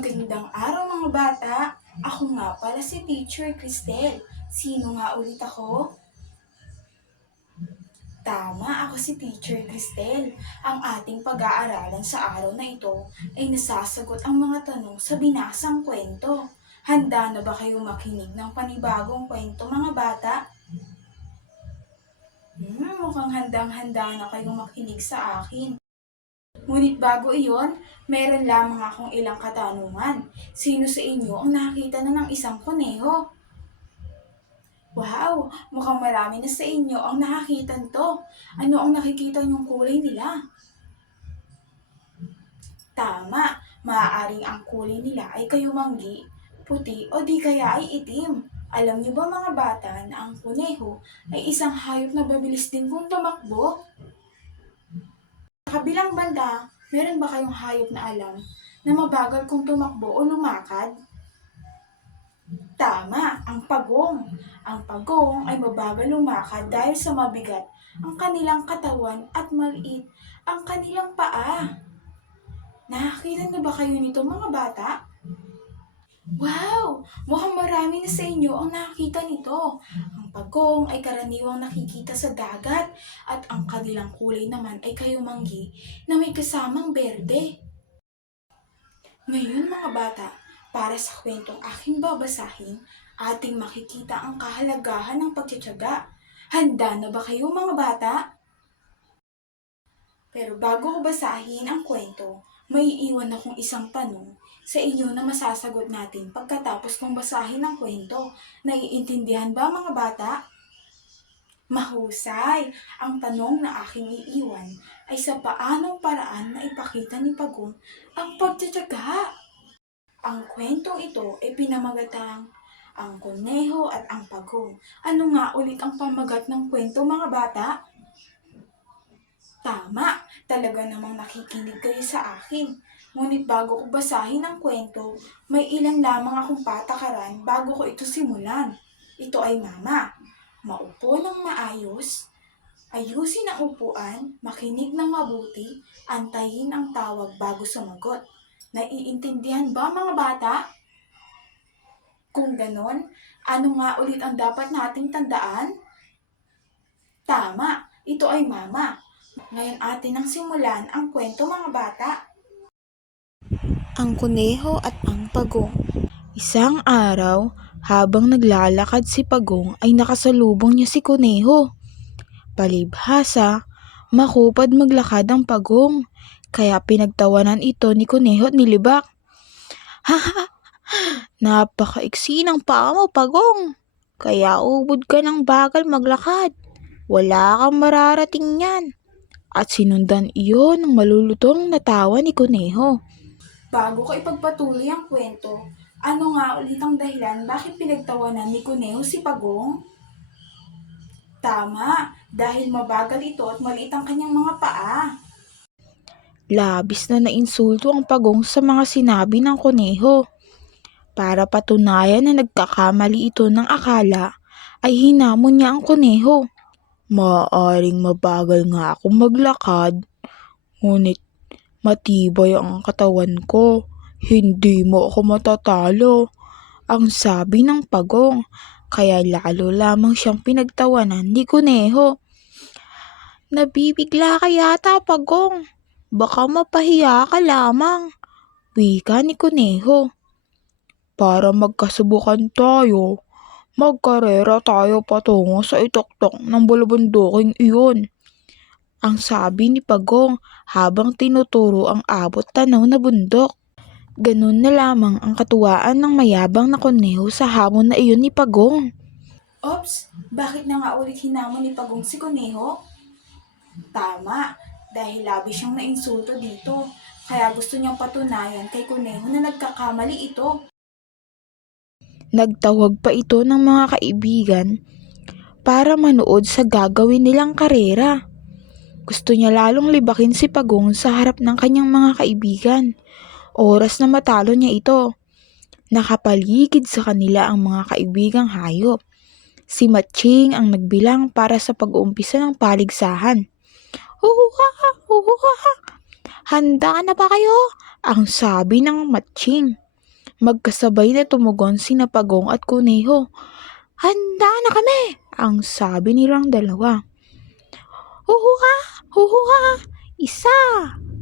Magandang araw mga bata! Ako nga pala si Teacher Cristel. Sino nga ulit ako? Tama, ako si Teacher Cristel. Ang ating pag-aaralan sa araw na ito ay nasasagot ang mga tanong sa binasang kwento. Handa na ba kayo makinig ng panibagong kwento mga bata? Hmm, mukhang handang-handa na kayong makinig sa akin. Ngunit bago iyon, meron lamang akong ilang katanungan. Sino sa inyo ang nakakita na ng isang kuneho? Wow, mukhang marami na sa inyo ang nakakita nito. Ano ang nakikita niyong kulay nila? Tama, maaaring ang kulay nila ay kayumanggi, puti o di kaya ay itim. Alam niyo ba mga bata na ang kuneho ay isang hayop na mabilis din kung tumakbo? Sa kabilang banda, meron ba kayong hayop na alam na mabagal kung tumakbo o lumakad? Tama, ang pagong. Ang pagong ay mabagal lumakad dahil sa mabigat ang kanilang katawan at maliit ang kanilang paa. Nakakita na ba kayo nito mga bata? Wow! Mukhang marami na sa inyo ang nakakita nito. Ang pagong ay karaniwang nakikita sa dagat at ang kanilang kulay naman ay kayumanggi na may kasamang berde. Ngayon mga bata, para sa kwentong aking babasahin, ating makikita ang kahalagahan ng pagtsatsaga. Handa na ba kayo mga bata? Pero bago ko basahin ang kwento, may iwan akong isang tanong sa inyo na masasagot natin pagkatapos kong basahin ang kwento. Naiintindihan ba mga bata? Mahusay! Ang tanong na aking iiwan ay sa paanong paraan na ipakita ni Pagong ang pagtsatsaga. Ang kwentong ito ay pinamagatang ang kuneho at ang pagong. Ano nga ulit ang pamagat ng kwento mga bata? Tama, talaga namang nakikinig kayo sa akin. Ngunit bago ko basahin ang kwento, may ilan lamang akong patakaran bago ko ito simulan. Ito ay mama. Maupo ng maayos, ayusin ang upuan, makinig ng mabuti, antayin ang tawag bago sumagot. Naiintindihan ba mga bata? Kung ganon, ano nga ulit ang dapat nating tandaan? Tama, ito ay mama. Ngayon atin ang simulan ang kwento mga bata. Ang kuneho at ang pagong. Isang araw, habang naglalakad si Pagong ay nakasalubong niya si Kuneho. Palibhasa, makupad maglakad ang Pagong, kaya pinagtawanan ito ni Kuneho at ni Libak. Haha, napakaiksi ng paa mo, Pagong. Kaya ubod ka ng bagal maglakad. Wala kang mararating yan. At sinundan iyon ng malulutong na tawa ni Kuneho. Bago ko ipagpatuloy ang kwento, ano nga ulit ang dahilan bakit pinagtawanan ni Kuneho si Pagong? Tama, dahil mabagal ito at maliit ang kanyang mga paa. Labis na nainsulto ang pagong sa mga sinabi ng kuneho. Para patunayan na nagkakamali ito ng akala, ay hinamon niya ang kuneho. Maaaring mabagal nga akong maglakad, ngunit matibay ang katawan ko. Hindi mo ako matatalo. Ang sabi ng pagong, kaya lalo lamang siyang pinagtawanan ni kuneho. Nabibigla ka yata, pagong. Baka mapahiya ka lamang. Wika ni Kuneho. Para magkasubukan tayo, magkarera tayo patungo sa itoktok ng bulubunduking iyon. Ang sabi ni Pagong habang tinuturo ang abot tanaw na bundok. Ganun na lamang ang katuwaan ng mayabang na kuneho sa hamon na iyon ni Pagong. Ops, bakit na nga ulit hinamon ni Pagong si Kuneho? Tama, dahil labis siyang nainsulto dito. Kaya gusto niyang patunayan kay Kuneho na nagkakamali ito. Nagtawag pa ito ng mga kaibigan para manood sa gagawin nilang karera. Gusto niya lalong libakin si Pagong sa harap ng kanyang mga kaibigan. Oras na matalo niya ito. Nakapaligid sa kanila ang mga kaibigang hayop. Si Matching ang nagbilang para sa pag-uumpisa ng paligsahan. Huha! Huha! Handa na ba kayo? Ang sabi ng Matching. Magkasabay na tumugon sina Pagong at Kuneho. Handa na kami! Ang sabi nilang dalawa. Huhuha! Huhuha! Isa!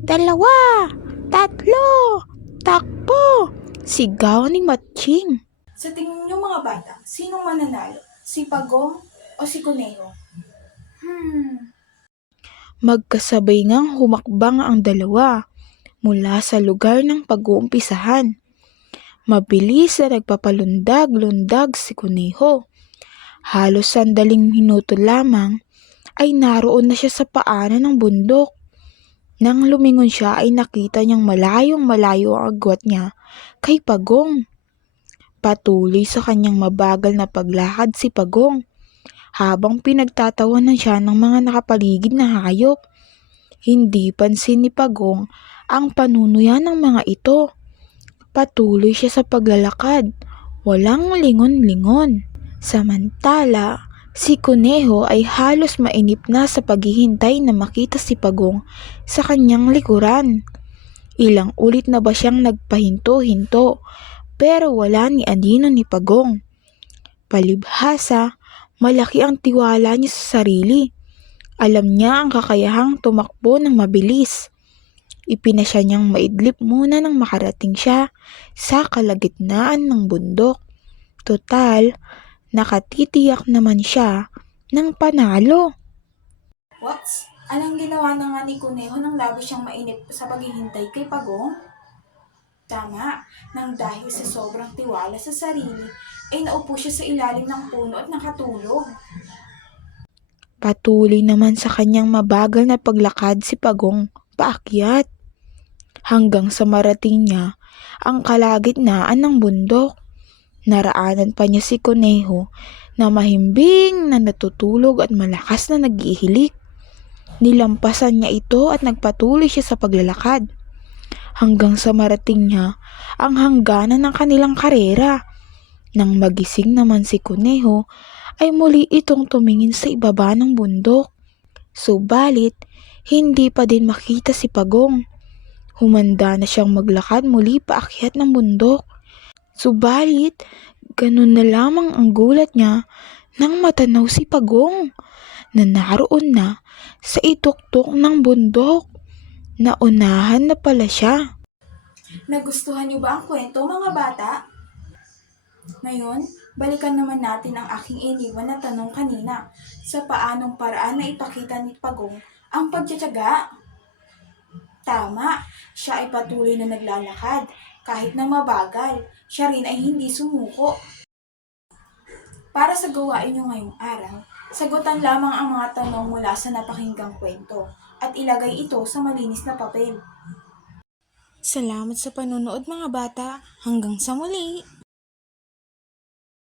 Dalawa! Tatlo! Takbo! Sigaw ni Matching. Sa tingin niyo mga bata, sinong mananalo? Si Pagong o si Kuneho? Hmm, Magkasabay ngang humakbang ang dalawa mula sa lugar ng pag-uumpisahan. Mabilis na nagpapalundag-lundag si Kuneho. Halos sandaling minuto lamang ay naroon na siya sa paanan ng bundok. Nang lumingon siya ay nakita niyang malayong malayo ang agwat niya kay Pagong. Patuloy sa kanyang mabagal na paglakad si Pagong habang pinagtatawanan siya ng mga nakapaligid na hayop. Hindi pansin ni Pagong ang panunuyan ng mga ito. Patuloy siya sa paglalakad, walang lingon-lingon. Samantala, si Kuneho ay halos mainip na sa paghihintay na makita si Pagong sa kanyang likuran. Ilang ulit na ba siyang nagpahinto-hinto pero wala ni Anino ni Pagong. Palibhasa, malaki ang tiwala niya sa sarili. Alam niya ang kakayahang tumakbo ng mabilis. Ipinasya niyang maidlip muna nang makarating siya sa kalagitnaan ng bundok. Total, nakatitiyak naman siya ng panalo. What's? Anong ginawa na nga ni Kuneho nang labis siyang mainip sa paghihintay kay Pagong? Tama, nang dahil sa sobrang tiwala sa sarili, ay naupo siya sa ilalim ng puno at nakatulog. Patuloy naman sa kanyang mabagal na paglakad si Pagong paakyat. Hanggang sa marating niya ang kalagitnaan ng bundok. Naraanan pa niya si Kuneho na mahimbing na natutulog at malakas na nag-ihilik. Nilampasan niya ito at nagpatuloy siya sa paglalakad. Hanggang sa marating niya ang hangganan ng kanilang karera. Nang magising naman si Kuneho, ay muli itong tumingin sa ibaba ng bundok. Subalit, hindi pa din makita si Pagong. Humanda na siyang maglakad muli paakyat ng bundok. Subalit, ganun na lamang ang gulat niya nang matanaw si Pagong na naroon na sa ituktok ng bundok. Naunahan na pala siya. Nagustuhan niyo ba ang kwento, mga bata? Ngayon, balikan naman natin ang aking iniwan na tanong kanina sa paanong paraan na ipakita ni Pagong ang pagtsatsaga. Tama, siya ay patuloy na naglalakad kahit na mabagal. Siya rin ay hindi sumuko. Para sa gawain niyo ngayong araw, sagutan lamang ang mga tanong mula sa napakinggang kwento at ilagay ito sa malinis na papel. Salamat sa panonood mga bata. Hanggang sa muli!